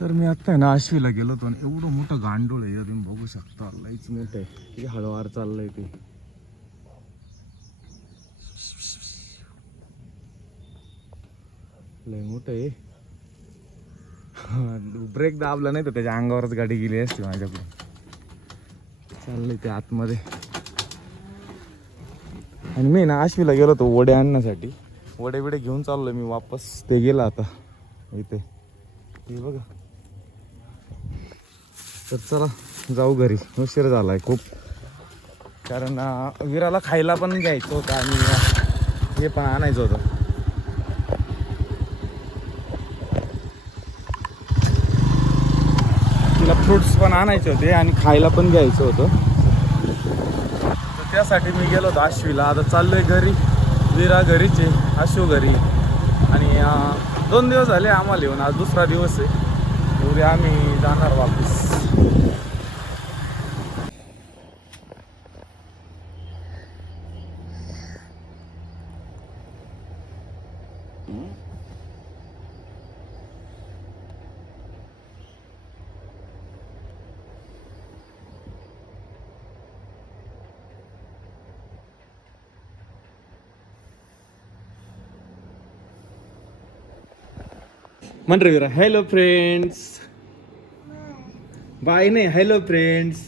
तर मी आता आहे ना आश्वीला गेलो होतो आणि एवढं मोठं गांडोळ आहे तुम्ही बघू शकता. लईच मोठं आहे. किती हळूवार चाललंय ते. लय मोठं आहे. ब्रेक दाबला नाही तर त्याच्या अंगावरच गाडी गेली असती माझ्याकडून. चाललंय ते आतमध्ये. आणि मी ना आश्वीला गेलो होतो वडे आणण्यासाठी. वडे बिडे घेऊन चाललोय मी वापस. ते गेला आता इथे. हे बघा. तर चला जाऊ घरी. उशीर झालाय खूप. कारण विराला खायला पण घ्यायचं होतं आणि हे पण आणायचं होतं. तिला फ्रुट्स पण आणायचे होते आणि खायला पण घ्यायचं होतं. तर त्यासाठी मी गेलो होतो आश्वीला. आता चाललोय घरी. विरा घरीच आहे, आशू घरी. आणि 2 दिवस झाले आम्हाला येऊन. आज दुसरा दिवस आहे. उद्या आम्ही जाणार वापस. म्हण रे विरा. Hello friends. बाय नाही, हॅलो फ्रेंड्स.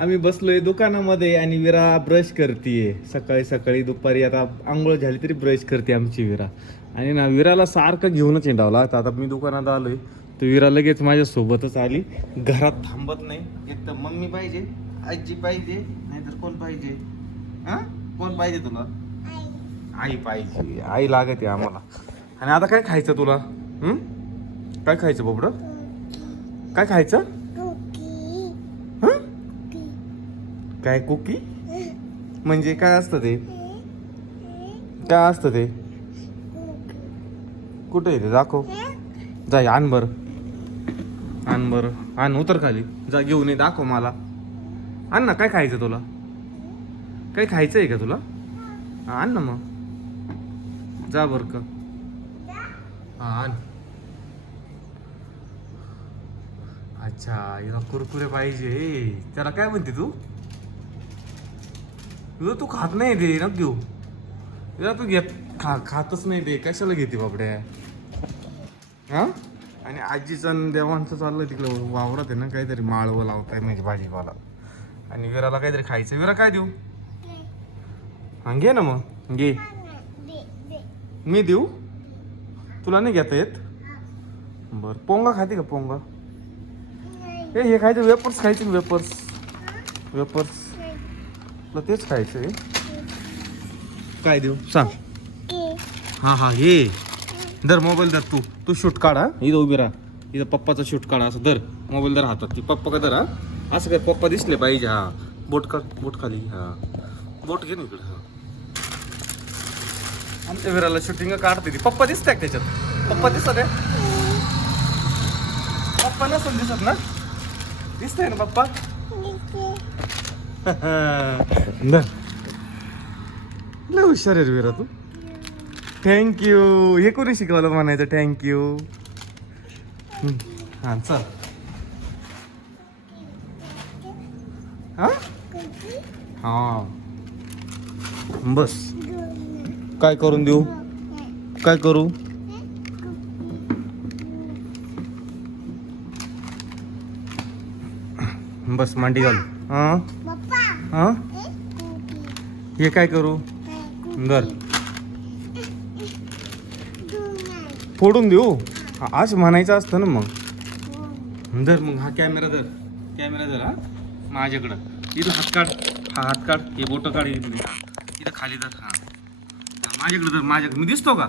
आम्ही बसलोय दुकानामध्ये आणि विरा ब्रश करतीये. सकाळी सकाळी दुपारी आता आंघोळ झाली तरी ब्रश करते आमची विरा. आणि ना विराला सारखं घेऊनच हिंडावला. आता मी दुकानात आलोय तर विरा लगेच माझ्या सोबतच आली. घरात थांबत नाही. एक तर मम्मी पाहिजे, आजी पाहिजे, नाहीतर कोण पाहिजे? कोण पाहिजे तुला? आई पाहिजे. आई लागते आम्हाला. आणि आता काय खायचं तुला? काय खायचं बोबड? काय खायचं? काय कुकी? म्हणजे काय असतं ते? काय असतं ते? कुठे येते दाखव. जा आण बर. आण बर. आण. उतर खाली. जा घेऊन ये. दाखव मला. आण ना. काय खायचं तुला? काही खायचं आहे का तुला? आण ना मग. जा बर का. आण. अच्छा, हिला कुरकुरे पाहिजे. त्याला काय म्हणते तू? तू खात नाही ते ना घेऊ. तू घेत खातच नाही ते. कशाला घेते बाबड्या? हा. आणि आजीचं देवांचं चाललंय तिकडं वावरात आहे ना. काहीतरी माळवं लावताय म्हणजे भाजीपाला. आणि विराला काहीतरी खायचं. विरा काय देऊ? हा घे ना मग. घे. मी देऊ? तुला नाही घेता येत? बर. पोंगा खाते का पोंगा? हे खायचं. वेपर्स खायचे. वेपर्स. वेपर्स तुला तेच खायचंय. काय देऊ सांग? हा हे धर मोबाईल. धर. तू शूट काढा. इथं उभी राहा. इथं पप्पाचा शूट काढा. असं धर. मोबाईल धर हातात. ती पप्पा का धर. हा असं काय पप्पा दिसले पाहिजे. हा बोट काढ. बोट खाली. हा बोट घे ना इकडे. हा आमच्या विराला शूटिंग काढते ती. पप्पा दिसताय त्याच्यात? पप्पा दिसत आहे? पप्पा नसून दिसत ना? दिसतंय ना पप्पा? लय हुशार आहे विरा तू. थँक्यू. हे कोणी शिकवलं म्हणायचं थँक्यू? हा चल. हा बस. काय करून देऊ? काय करू? बस मांडी घालू. हा हे काय करू? दर फोडून देऊ. असं म्हणायचं असतं ना मग. धर मग. हा कॅमेरा धर. कॅमेरा धर. हा माझ्याकडं. इथं हात काढ. हा हात काढ. हे बोटं काढ. इथं खाली धर. हा माझ्याकडे धर. माझ्याकडे मी दिसतो का?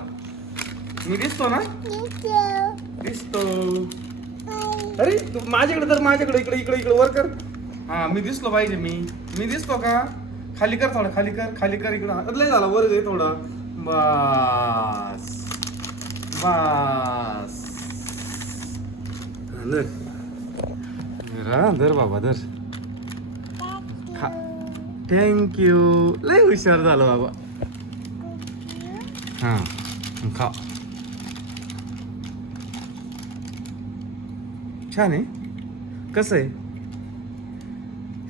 मी दिसतो ना? दिसतो. अरे तू माझ्याकडे धर. माझ्याकडे इकडे इकडे इकडे वर कर. हा मी दिसलो पाहिजे. मी दिसतो का? खाली कर थोडं. खाली कर. खाली कर. इकडं लय झाला. वर घे थोडा. बस बस. धर बाबा धर. थँक्यू. लय हुशार झालं बाबा. हा खा. छान आहे. कसं आहे?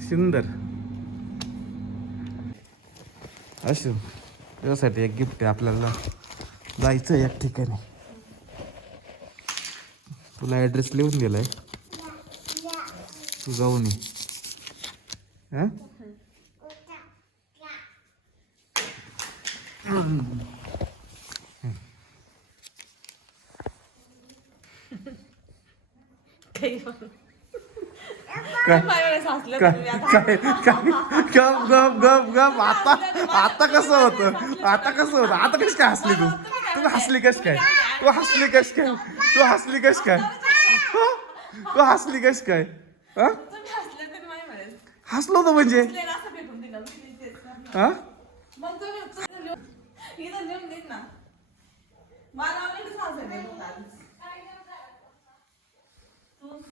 सुंदर. असो, त्यासाठी एक गिफ्ट आहे आपल्याला. जायचं एक ठिकाणी. तुला ॲड्रेस लिहून दिलाय, तू जाऊन ये. हा काय गप गप गप गप. आता कसं होतं? आता कसं होतं? आता कशी काय हसली तू? तू हसली कश काय? तू हसली कश काय? तू हसली कश काय? तू हसली कश काय? हा हसलो होतो म्हणजे? हा मला